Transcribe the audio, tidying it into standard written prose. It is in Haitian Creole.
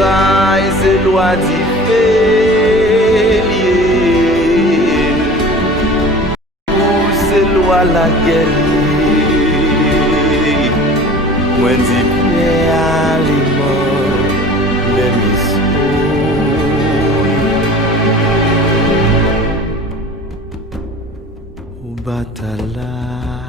rail se loi di félier ou se loi la guerre moi di aliment les missions au batala